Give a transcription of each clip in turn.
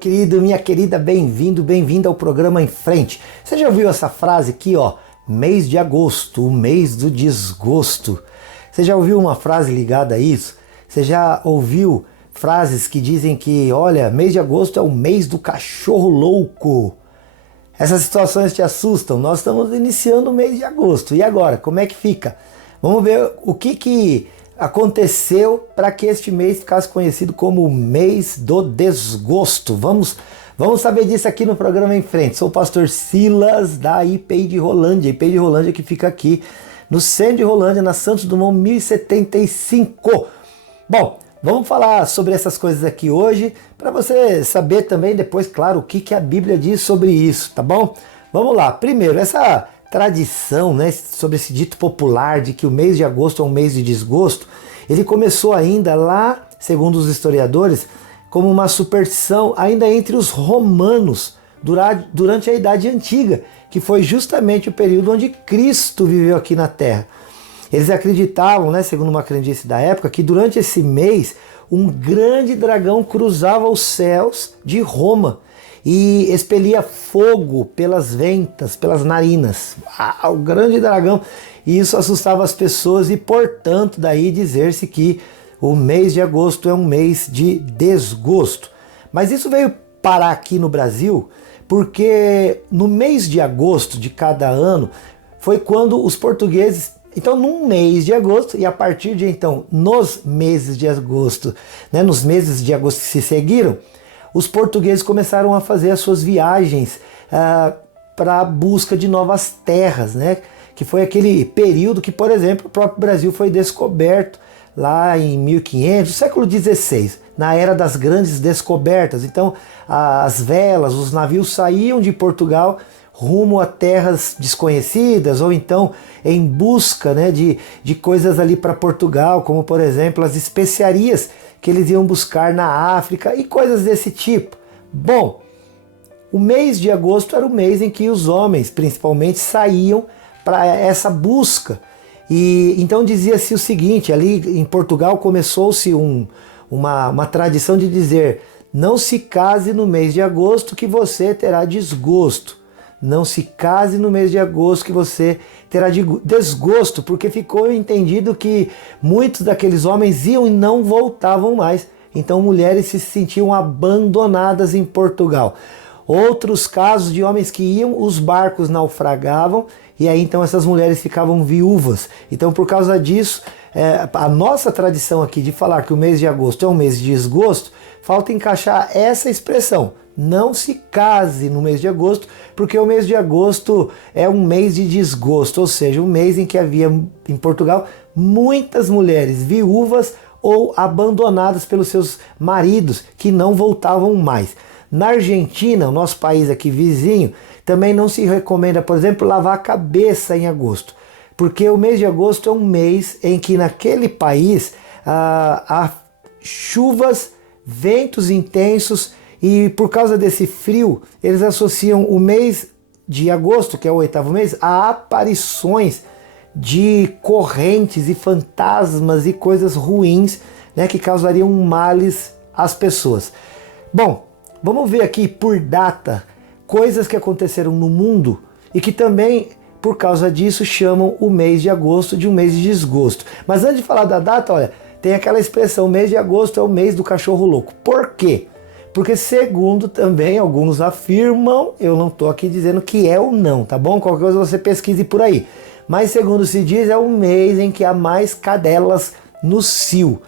querido, minha querida, bem-vindo, bem-vinda ao programa Em Frente. Você já ouviu essa frase aqui, ó? Mês de agosto, o mês do desgosto. Você já ouviu uma frase ligada a isso? Você já ouviu frases que dizem que, olha, mês de agosto é o mês do cachorro louco? Essas situações te assustam? Nós estamos iniciando o mês de agosto. E agora, como é que fica? Vamos ver o que aconteceu para que este mês ficasse conhecido como o mês do desgosto. Vamos saber disso aqui no programa Em Frente. Sou o pastor Silas da IPI de Rolândia. IPI de Rolândia que fica aqui no centro de Rolândia, na Santos Dumont 1075. Bom, vamos falar sobre essas coisas aqui hoje, para você saber também depois, claro, o que a Bíblia diz sobre isso, tá bom? Vamos lá. Primeiro, essa tradição, né, sobre esse dito popular de que o mês de agosto é um mês de desgosto, ele começou ainda lá, segundo os historiadores, como uma superstição ainda entre os romanos durante a Idade Antiga, que foi justamente o período onde Cristo viveu aqui na Terra. Eles acreditavam, né, segundo uma crendice da época, que durante esse mês um grande dragão cruzava os céus de Roma e expelia fogo pelas ventas, pelas narinas. O grande dragão. E isso assustava as pessoas e, portanto, daí dizer-se que o mês de agosto é um mês de desgosto. Mas isso veio parar aqui no Brasil porque no mês de agosto de cada ano foi quando os portugueses... Então, num mês de agosto, e a partir de então, nos meses de agosto, né, nos meses de agosto que se seguiram, os portugueses começaram a fazer as suas viagens para a busca de novas terras, né? Que foi aquele período que, por exemplo, o próprio Brasil foi descoberto lá em 1500, século XVI, na era das grandes descobertas. Então, as velas, os navios saíam de Portugal rumo a terras desconhecidas, ou então em busca, né, de coisas ali para Portugal, como por exemplo as especiarias que eles iam buscar na África e coisas desse tipo. Bom, o mês de agosto era o mês em que os homens principalmente saíam para essa busca. E então dizia-se o seguinte, ali em Portugal começou-se uma tradição de dizer: não se case no mês de agosto que você terá desgosto. Não se case no mês de agosto que você terá desgosto, porque ficou entendido que muitos daqueles homens iam e não voltavam mais. Então mulheres se sentiam abandonadas em Portugal. Outros casos de homens que iam, os barcos naufragavam e aí então essas mulheres ficavam viúvas. Então por causa disso, a nossa tradição aqui de falar que o mês de agosto é um mês de desgosto, falta encaixar essa expressão. Não se case no mês de agosto, porque o mês de agosto é um mês de desgosto, ou seja, um mês em que havia em Portugal muitas mulheres viúvas ou abandonadas pelos seus maridos que não voltavam mais. Na Argentina, o nosso país aqui vizinho, também não se recomenda, por exemplo, lavar a cabeça em agosto, porque o mês de agosto é um mês em que naquele país há chuvas, ventos intensos. E por causa desse frio, eles associam o mês de agosto, que é o 8º mês, a aparições de correntes e fantasmas e coisas ruins, né, que causariam males às pessoas. Bom, vamos ver aqui por data coisas que aconteceram no mundo e que também, por causa disso, chamam o mês de agosto de um mês de desgosto. Mas antes de falar da data, olha, tem aquela expressão, o mês de agosto é o mês do cachorro louco. Por quê? Porque segundo também alguns afirmam, eu não estou aqui dizendo que é ou não, tá bom? Qualquer coisa você pesquise por aí. Mas segundo se diz, é um mês em que há mais cadelas no cio.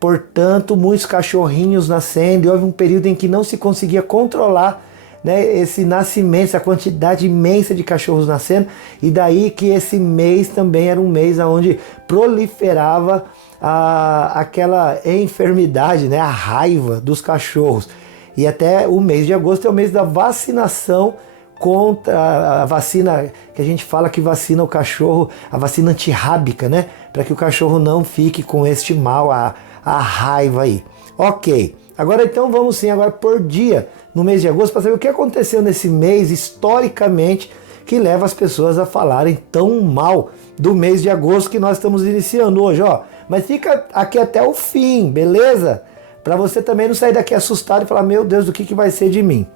Portanto, muitos cachorrinhos nascendo, e houve um período em que não se conseguia controlar, né, esse nascimento, essa quantidade imensa de cachorros nascendo, e daí que esse mês também era um mês onde proliferava aquela enfermidade, né, a raiva dos cachorros. E até o mês de agosto é o mês da vacinação contra a vacina que a gente fala que vacina o cachorro, a vacina antirrábica, né? Para que o cachorro não fique com este mal, a raiva aí. Ok, agora então vamos sim agora por dia no mês de agosto para saber o que aconteceu nesse mês historicamente que leva as pessoas a falarem tão mal do mês de agosto que nós estamos iniciando hoje, ó. Mas fica aqui até o fim, beleza? para você também não sair daqui assustado e falar, meu Deus, do que vai ser de mim?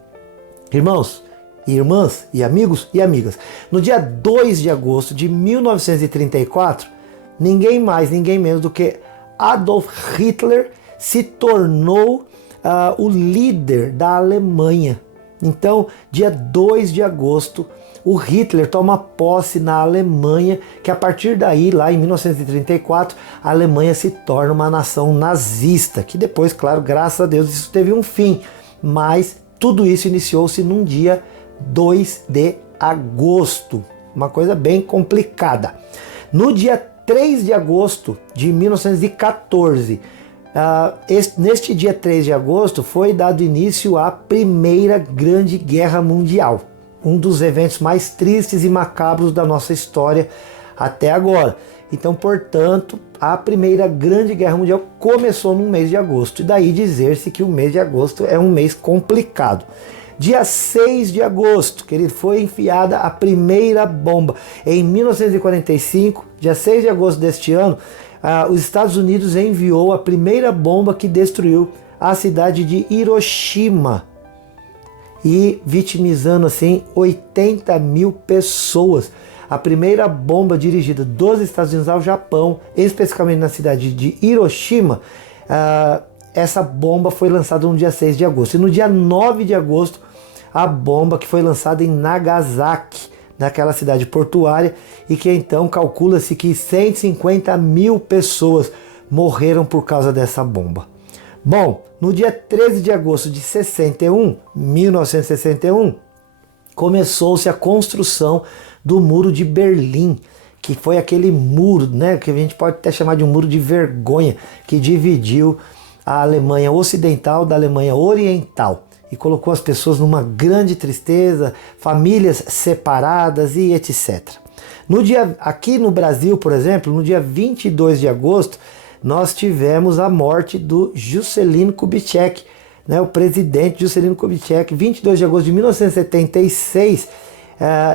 Irmãos, irmãs e amigos e amigas, no dia 2 de agosto de 1934, ninguém mais, ninguém menos do que Adolf Hitler se tornou o líder da Alemanha. Então, dia 2 de agosto, o Hitler toma posse na Alemanha, que a partir daí, lá em 1934, a Alemanha se torna uma nação nazista, que depois, claro, graças a Deus, isso teve um fim, mas tudo isso iniciou-se num dia 2 de agosto, uma coisa bem complicada. No dia 3 de agosto de 1914, neste dia 3 de agosto foi dado início à Primeira Grande Guerra Mundial, um dos eventos mais tristes e macabros da nossa história até agora. Então, portanto, a Primeira Grande Guerra Mundial começou no mês de agosto, e daí dizer-se que o mês de agosto é um mês complicado. Dia 6 de agosto, querido, foi enfiada a primeira bomba. Em 1945, dia 6 de agosto deste ano, os Estados Unidos enviou a primeira bomba que destruiu a cidade de Hiroshima e vitimizando assim 80 mil pessoas. A primeira bomba dirigida dos Estados Unidos ao Japão, especificamente na cidade de Hiroshima, essa bomba foi lançada no dia 6 de agosto. E no dia 9 de agosto, a bomba que foi lançada em Nagasaki, naquela cidade portuária, e que então calcula-se que 150 mil pessoas morreram por causa dessa bomba. Bom, no dia 13 de agosto de 1961, começou-se a construção do Muro de Berlim, que foi aquele muro, né, que a gente pode até chamar de um muro de vergonha, que dividiu a Alemanha Ocidental da Alemanha Oriental e colocou as pessoas numa grande tristeza, famílias separadas e etc. Aqui no Brasil, por exemplo, no dia 22 de agosto, nós tivemos a morte do Juscelino Kubitschek, né, o presidente Juscelino Kubitschek, 22 de agosto de 1976,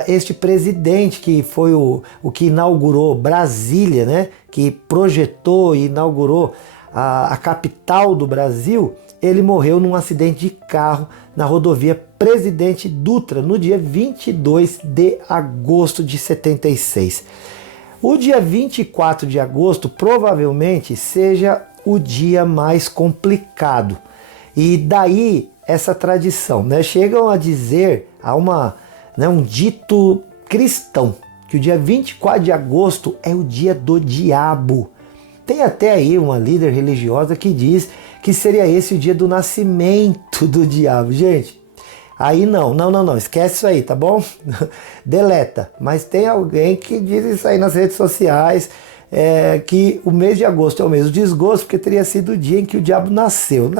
este presidente que foi o que inaugurou Brasília, né, que projetou e inaugurou a capital do Brasil, ele morreu num acidente de carro na rodovia Presidente Dutra, no dia 22 de agosto de 76. O dia 24 de agosto provavelmente seja o dia mais complicado. E daí essa tradição, né? Chegam a dizer, um dito cristão, que o dia 24 de agosto é o dia do diabo. Tem até aí uma líder religiosa que diz que seria esse o dia do nascimento do diabo. Gente, aí não, esquece isso aí, tá bom? Deleta. Mas tem alguém que diz isso aí nas redes sociais, que o mês de agosto é o mês do desgosto, porque teria sido o dia em que o diabo nasceu.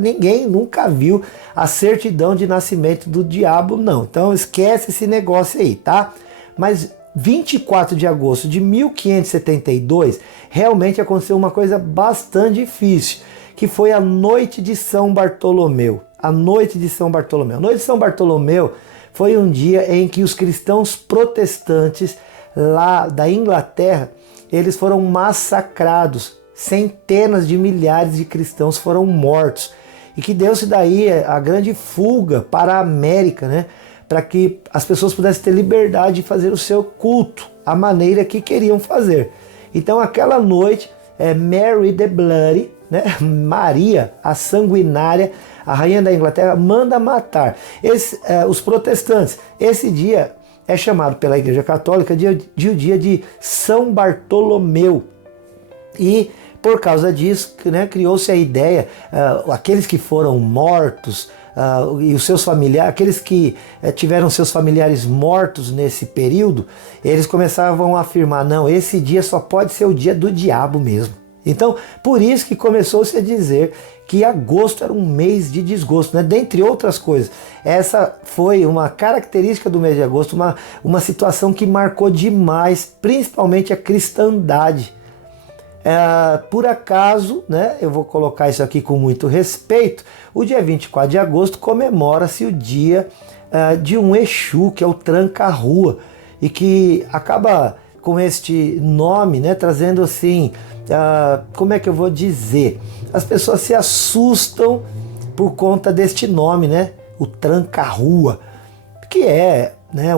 Ninguém nunca viu a certidão de nascimento do diabo, não. Então esquece esse negócio aí, tá? Mas 24 de agosto de 1572, realmente aconteceu uma coisa bastante difícil, que foi a Noite de São Bartolomeu. A Noite de São Bartolomeu. A Noite de São Bartolomeu foi um dia em que os cristãos protestantes lá da Inglaterra, eles foram massacrados. Centenas de milhares de cristãos foram mortos. E que deu-se daí a grande fuga para a América, né? Para que as pessoas pudessem ter liberdade de fazer o seu culto, a maneira que queriam fazer. Então aquela noite, Mary the Bloody, né? Maria, a sanguinária, a rainha da Inglaterra, manda matar os protestantes. Esse dia é chamado pela Igreja Católica de o dia de São Bartolomeu. E por causa disso, né, criou-se a ideia, aqueles que foram mortos, e os seus familiares, aqueles que tiveram seus familiares mortos nesse período, eles começavam a afirmar, não, esse dia só pode ser o dia do diabo mesmo. Então, por isso que começou-se a dizer que agosto era um mês de desgosto, né? Dentre outras coisas. Essa foi uma característica do mês de agosto, uma situação que marcou demais, principalmente a cristandade. Por acaso, né, eu vou colocar isso aqui com muito respeito, o dia 24 de agosto comemora-se o dia de um Exu, que é o tranca-rua, e que acaba com este nome, né, trazendo assim, como é que eu vou dizer? As pessoas se assustam por conta deste nome, né, o tranca-rua, que é, né,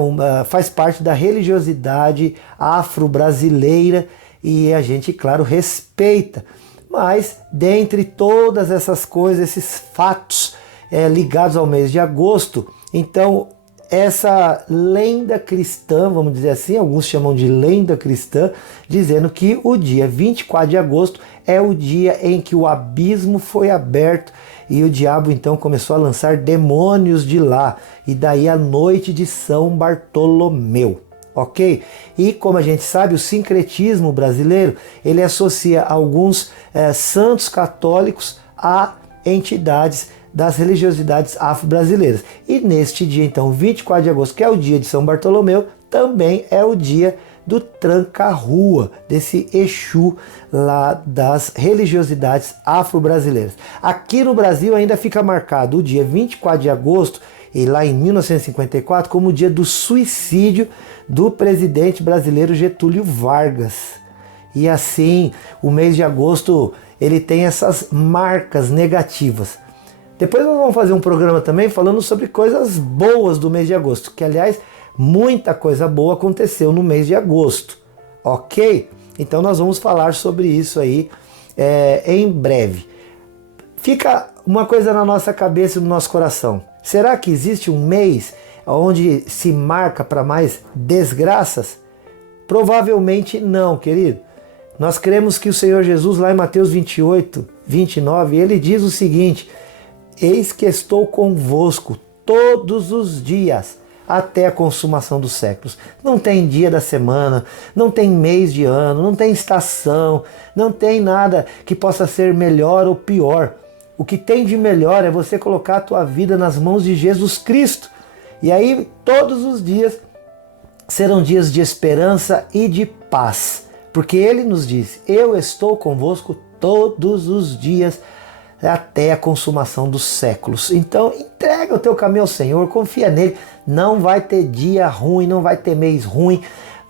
faz parte da religiosidade afro-brasileira e a gente, claro, respeita. Mas, dentre todas essas coisas, esses fatos ligados ao mês de agosto, então, essa lenda cristã, vamos dizer assim, alguns chamam de lenda cristã, dizendo que o dia 24 de agosto é o dia em que o abismo foi aberto e o diabo então começou a lançar demônios de lá, e daí a noite de São Bartolomeu. Ok? E como a gente sabe, o sincretismo brasileiro, ele associa alguns santos católicos a entidades das religiosidades afro-brasileiras. E neste dia, então, 24 de agosto, que é o dia de São Bartolomeu, também é o dia do tranca-rua, desse Exu lá das religiosidades afro-brasileiras. Aqui no Brasil ainda fica marcado o dia 24 de agosto, e lá em 1954, como o dia do suicídio do presidente brasileiro Getúlio Vargas. E assim, o mês de agosto, ele tem essas marcas negativas. Depois nós vamos fazer um programa também falando sobre coisas boas do mês de agosto, que aliás, muita coisa boa aconteceu no mês de agosto, ok? Então nós vamos falar sobre isso aí em breve. Fica uma coisa na nossa cabeça e no nosso coração. Será que existe um mês onde se marca para mais desgraças? Provavelmente não, querido. Nós cremos que o Senhor Jesus, lá em Mateus 28, 29, ele diz o seguinte: eis que estou convosco todos os dias, até a consumação dos séculos. Não tem dia da semana, não tem mês de ano, não tem estação, não tem nada que possa ser melhor ou pior. O que tem de melhor é você colocar a tua vida nas mãos de Jesus Cristo. E aí todos os dias serão dias de esperança e de paz. Porque Ele nos diz: eu estou convosco todos os dias, até a consumação dos séculos. Então entrega o teu caminho ao Senhor, confia nele. Não vai ter dia ruim, não vai ter mês ruim,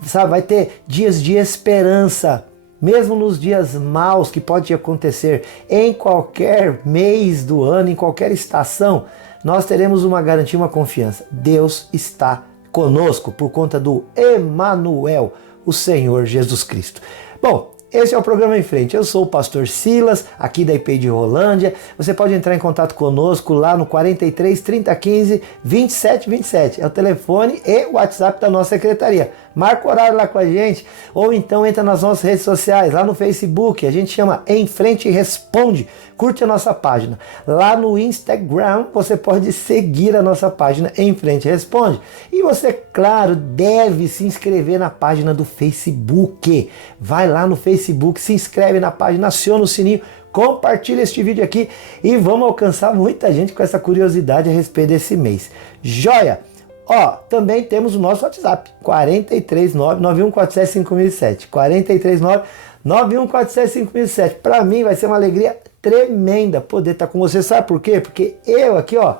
sabe? Vai ter dias de esperança. Mesmo nos dias maus que pode acontecer em qualquer mês do ano, em qualquer estação, nós teremos uma garantia, uma confiança. Deus está conosco por conta do Emanuel, o Senhor Jesus Cristo. Bom, esse é o programa Em Frente. Eu sou o pastor Silas, aqui da IP de Rolândia. Você pode entrar em contato conosco lá no 43 30 15 27 27. É o telefone e o WhatsApp da nossa secretaria. Marca o horário lá com a gente, ou então entra nas nossas redes sociais, lá no Facebook, a gente chama Em Frente e Responde. Curte a nossa página. Lá no Instagram você pode seguir a nossa página Em Frente e Responde. E você, claro, deve se inscrever na página do Facebook. Vai lá no Facebook, se inscreve na página, aciona o sininho, compartilha este vídeo aqui e vamos alcançar muita gente com essa curiosidade a respeito desse mês. Joia! Ó, também temos o nosso WhatsApp, 439-9147-5007. 439-9147-5007. Para mim vai ser uma alegria tremenda poder estar com você. Sabe por quê? Porque eu aqui, ó,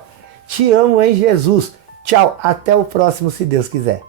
te amo em Jesus. Tchau, até o próximo, se Deus quiser.